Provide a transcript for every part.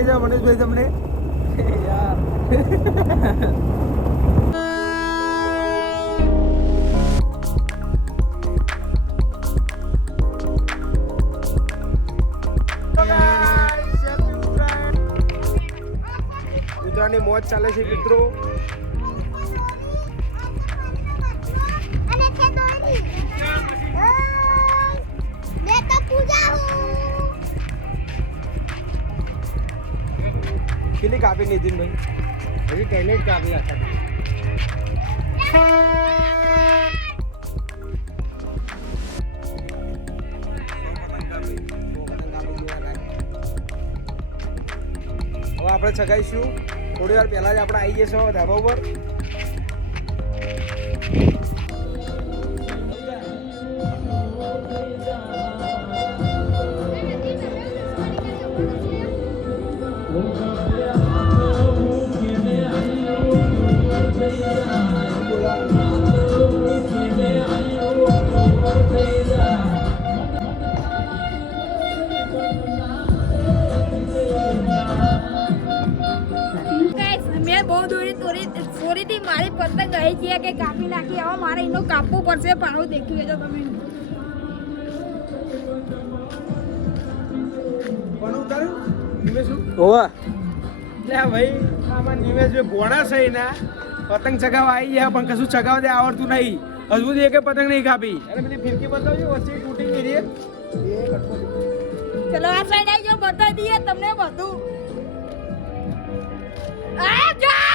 લાગે છે મનીષભાઈ તમને યાર? ઉત્તરાયણની મોજ ચાલે છે મિત્રો. કેટલી કાપી નીતિનભાઈ? હજી તેને જ કાપી રાખા. હવે આપણે ચગાઈશું. થોડી વાર પહેલા જ આપણે આવી જઈશું ધાબા ઉપર. મારી પતંગ ગઈ છે કે કાપી નાખી. હવે મારે એનો કાપવું પડશે. પાછું દેખી લેજો તમે. કોણ ઉતાર્યું? નિમેશ. ઓવા લે ભાઈ, આમાં નિમેશ ભાઈ ભોણા છે ના. પતંગ ચગાવવા આવી ગયા પણ કશું ચગાવવા દે આવડતું નહીં. હજુ સુધી એક પતંગ નહીં કાપી. અને પેલી ફિરકી બતાવજો વચ્ચે તૂટી ગઈ રે. ચલો આ સાઈડ આવી જાઓ, બતાવી દઈએ તમને બધું. આ જાય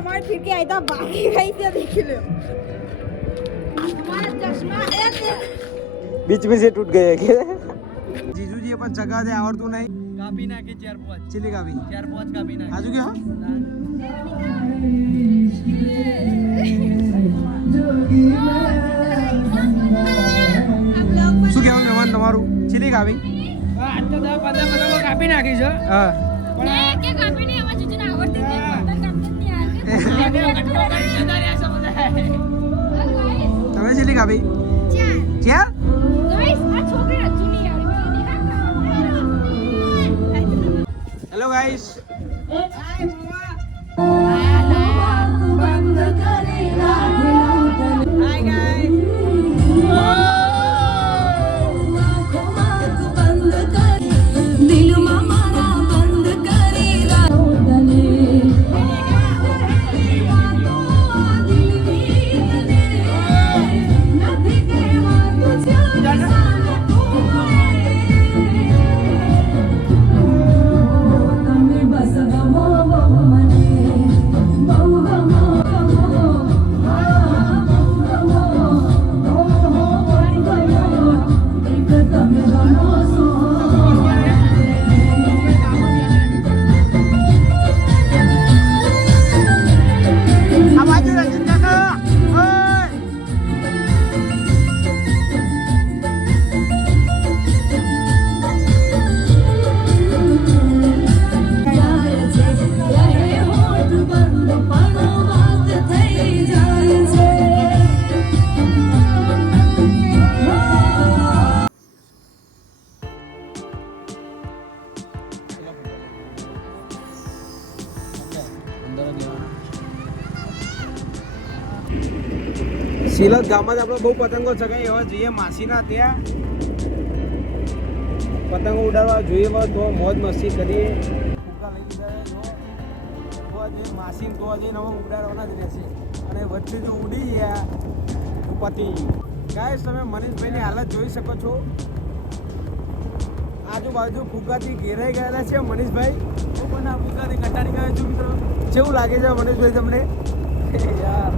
हमारी खिड़की आई था भागी गई थी. देख लो हमारा चश्मा बीच में से टूट गए के जीजूजी अपन जगह दे आवड़તું નહીં. કાપી નાખી 4-5 ચીલી કાપી 4-5 કાપી નાખી. આજુ કે શું કહેવાનું મહેમાન તમારું? ચીલી કાપી આજ તો 10-15 કાપી નાખી છે. હા પણ કે કાપી નહીં અમાર જીજુને આવડતી નથી. તમે ચીલી કાપી? 4 ગાઈસ આ છોકરી હજુ નહીં આવી. Hello guys. Hi guys. સિલત ગામમાં જ આપણે બહુ પતંગો ચગાવી. હવે જઈએ માસીના ત્યાં પતંગો ઉડાડવા જોઈએ. તો મોજ મસ્તી કરીએ. ફૂગા લઈ લીધા જો માસી તો જઈને હવે ઉડાડવાના જ રહેશે. અને વચ્ચે જો ઉડી ગયા તો પતિ ગાઈસ. તમે મનીષભાઈની હાલત જોઈ શકો છો. આજુબાજુ ફુગ્ગાથી ઘેરાઈ ગયેલા છે મનીષભાઈ. હું પણ આ ફુગ્ગાથી કંટાળી ગયો છું મિત્રો. કેવું લાગે છે મનીષભાઈ તમને યાર?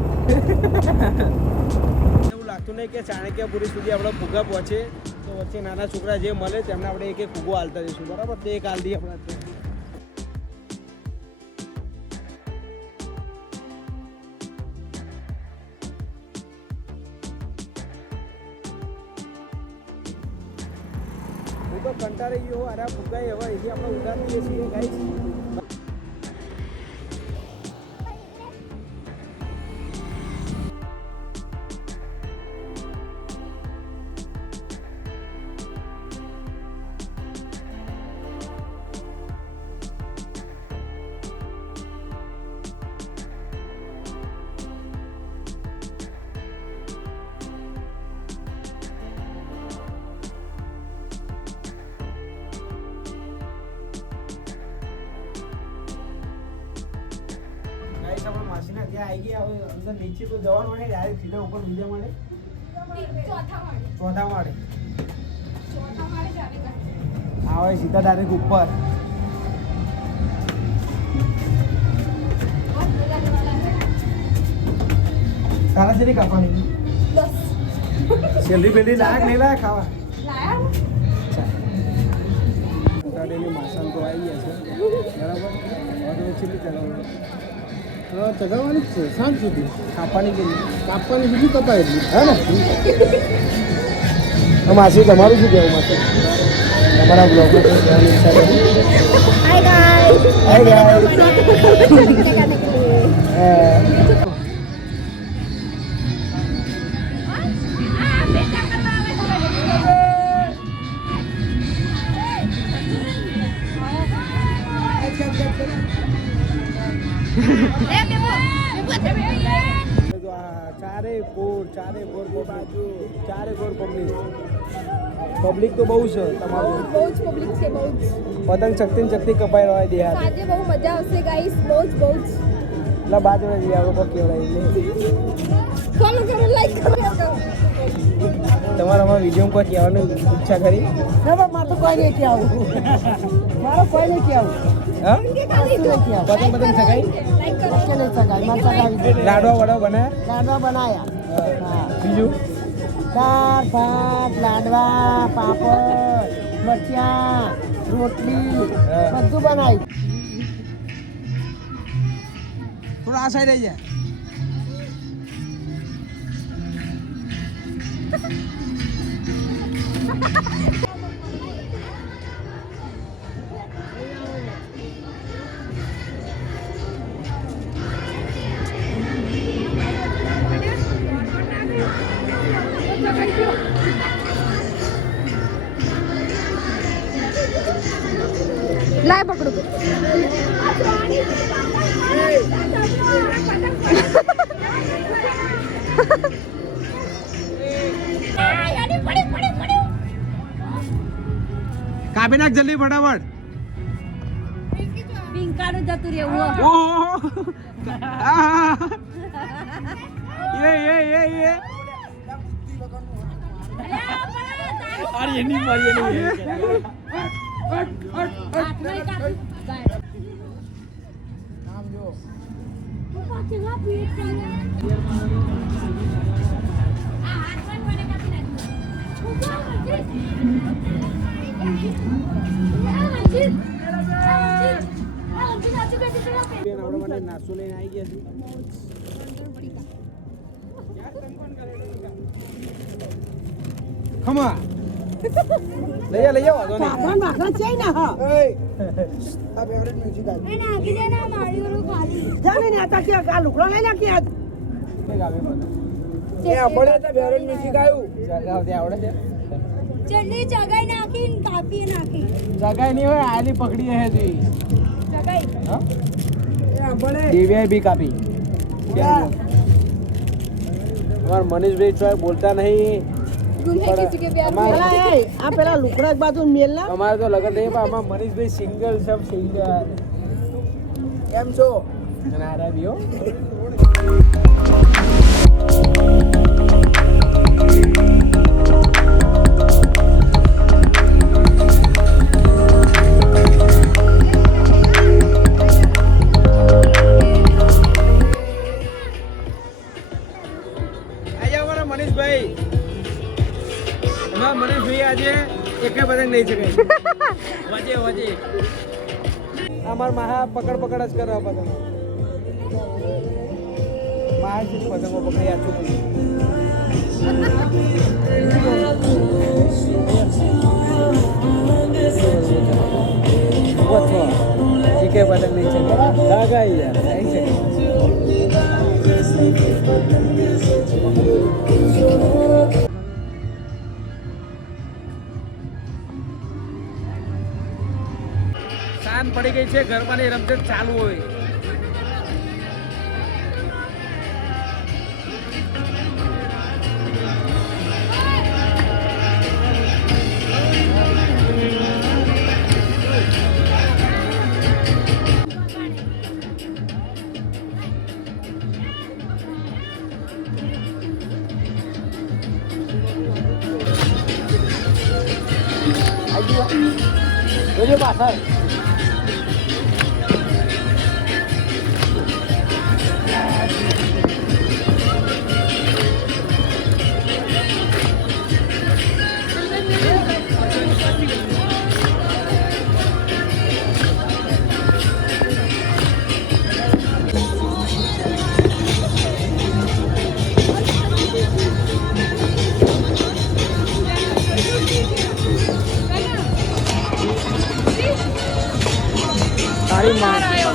એવું લાગતું નહીં કે ચાણક્યપુરી સુધી આપણે ફુગ્ગા પહોંચે. તો વચ્ચે નાના છોકરા જે મળે તેમને આપણે એક ફુગ્ગો હાલતા જઈશું. બરાબર? તે એક હાલ દઈએ આપણે. હું તો કંટાળી ગયો. અરે ફુગ્ગા હવે અહીંથી આપણે ઉડાડીએ છીએ ગાઈસ. માસીના ત્યાં આવી ગયા હવે અંદર નીચે તો જવાનું નહીં ડાયરેક્ટ સીધા ઉપર બીજા માળે ચોથા માળે આવે સીધા ડાયરેક્ટ ઉપર તારા જેની કાપવાની સેલરી બેલરી લાયક નહીં લાયક ખાવા ઉતારેલી માસાન તો આવી ગયા છે બરાબર હવે ચીલી ચલાવવાનું ચગાવવાની જ છે સાંજ સુધી કાપવાની કે કાપવાની બીજી કપાય એટલી હે ને માસી તમારું શું કહેવું માસી તમારા બ્લોગમાં કંઈ કહેવાની ઈચ્છા કરી હાય ગાઈસ ચારે કોર બાજુ ચારે કોર પબ્લિક તો બહુ છે તમારું બહુ જ પબ્લિક છે બહુ જ પતંગ શક્તિ કપાઈ રહ્યા દે યાર આજે બહુ મજા આવશે ગાઈસ બહુ જ એટલે બાજુ જઈએ આપણે કોઈ કેવડાય ફોલો કરો લાઈક કરો તમારા અમારા વિડીયો કોઈ કહેવાની ઈચ્છા કરી ના મારે તો કોઈ નહીં કહેવું મારે કોઈ નહીં કહેવું હા પતંગ સગાઈ લાઈક કરો ચલે સગાઈ મારે સગાઈ લાડવા વડા બને લાડવા બનાયા હા બીજું દાળ ભાત લાડવા પાપડ મરચાં રોટલી બધું બનાવ્યું થોડા આ સાઈડ આવી જાય લાય પકડું કાપી નાખ જલ્દી ફટાફટ પિંકાનું જતું રહેવું ઓહો એ અરે એની મારી એની નામ જો નાસ્તો લઈને આવી ગયા છે ખમા લઈ આવો વાંધો નહીં કાપડ નાખા છે ને હા આ ફેવરેટ મ્યુઝિક આ એ નાખી દે ના મારી ઓલું ખાલી જાને ને આતા કે આ લુકડો લઈ લે કે આજ કે ગાવે મને એ આપણે તો ફેવરેટ મ્યુઝિક આવ્યું જગાવ દે આવડે છે ચટણી ચગાઈ નાખીને કાપી નાખી જગાઈ નહીં હોય આલી પકડી હે જી ચગાઈ હા એ આપણે દિવ્યા બી કાપી અમાર મનીષભાઈ ચોય બોલતા નહીં ગુંહે કિસી કે પ્યાર અમારે- में પેલા એ આ પેલા લુકડા એક બાજુ મેલ ના અમારે તો લગન નહીં પણ અમાર મનીષભાઈ સિંગલ સબ સિંગલ કેમ છો અને આ રહ્યા બી હો મનીષભાઈ આજે એકે પતંગ નહીં ચગાઈ વજે અમાર મહા પકડ જ કરો પતંગ મહા સુધી પતંગો પકડી આ ચૂકી એકે પતંગ નહીં ચગાઈ લગાઈ યાર નહીં ચગાઈ શાંત પડી ગઈ છે ગરબાની રમઝટ ચાલુ હોય છે પાછળ તારી માં આવ્યો